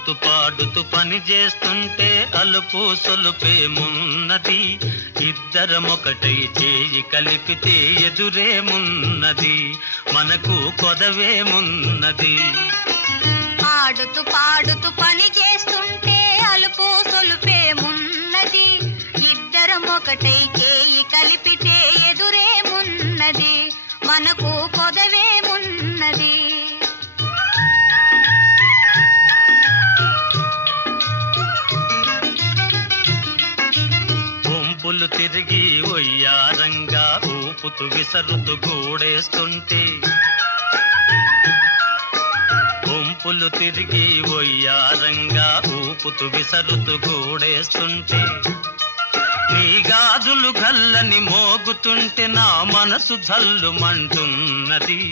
ఆడుతూ పాడుతూ పని చేస్తుంటే అలుపు సొలుపేమున్నది, ఇద్దరమొకటై చేయి కలిపితే ఎదురేమున్నది, మనకు కొదవేమున్నది. ఆడుతూ పాడుతూ పని చేస్తుంటే అలుపు సొలుపేమున్నది, ఇద్దరమొకటై చేయి కలిపితే ఎదురేమున్నది, మనకు కొదవేమున్నది. గుంపులు తిరిగి ఒయ్యారంగా ఊపుతూ విసరుతూ గూడేస్తుంటే, గుంపులు తిరిగి ఒయ్యారంగా ఊపుతూ విసరుతూ గూడేస్తుంటే, నీ గాజులు గల్లని మోగుతుంటే నా మనసు జల్లుమంటున్నది,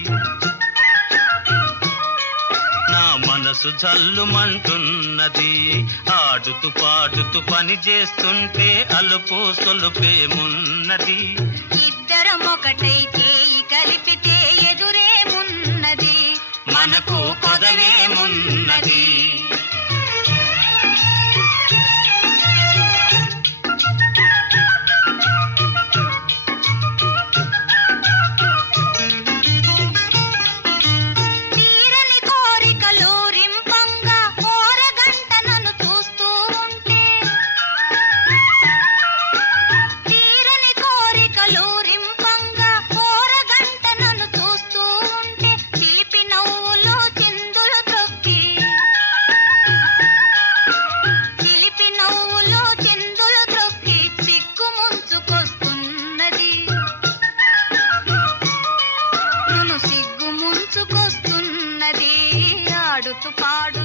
నా మనసు జల్లుమంటున్నది. ఆడుతూ పాడుతూ పని చేస్తుంటే అలుపు సొలుపేమున్నది, ఇద్దరమొకటై చేయి కలిపితే ఎదురేమున్నది, మనకు కొదవేమున్నది. తీరని కోరికలు రింపంగా కోరగంట నన్ను చూస్తూ ఉంటే, తీరని కోరికలు రింపంగా కోరగంట నన్ను చూస్తూ ఉంటే, చిలిపి నవ్వులు చిందులు త్రొక్కి, చిలిపి నవ్వులు చిందులు త్రొక్కి సిగ్గు ముంచుకొస్తున్నది, నన్ను సిగ్గు ముంచుకొస్తున్నది. ఆడుతూ పాడు